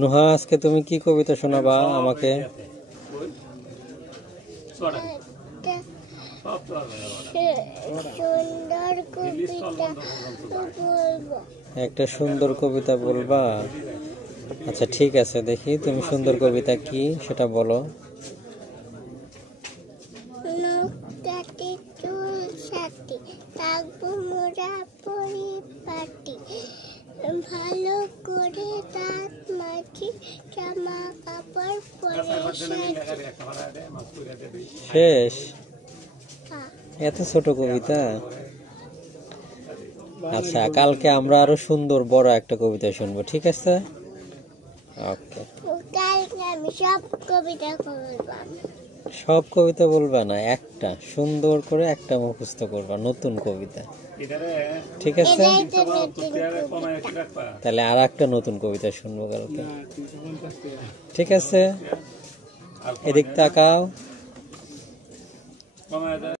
নুহা, আজকে তুমি কি কবিতা শোনাবা আমাকে? একটা সুন্দর কবিতা বলবা? আচ্ছা ঠিক আছে, দেখি তুমি সুন্দর কবিতা কি সেটা বলো। ভালো করে দাঁত মাছি, জামা কাপড় শেষ? এত ছোট কবিতা? আচ্ছা, কালকে আমরা আরো সুন্দর বড় একটা কবিতা শুনবো, ঠিক আছে? ওকে। কালকে আমি সব কবিতা বলবো। সব কবিতা বলবা না, একটা সুন্দর করে একটা মুখস্থ করবা, নতুন কবিতা, ঠিক আছে? তাহলে আর একটা নতুন কবিতা শুনবো কালকে, ঠিক আছে? এদিক তাকাও।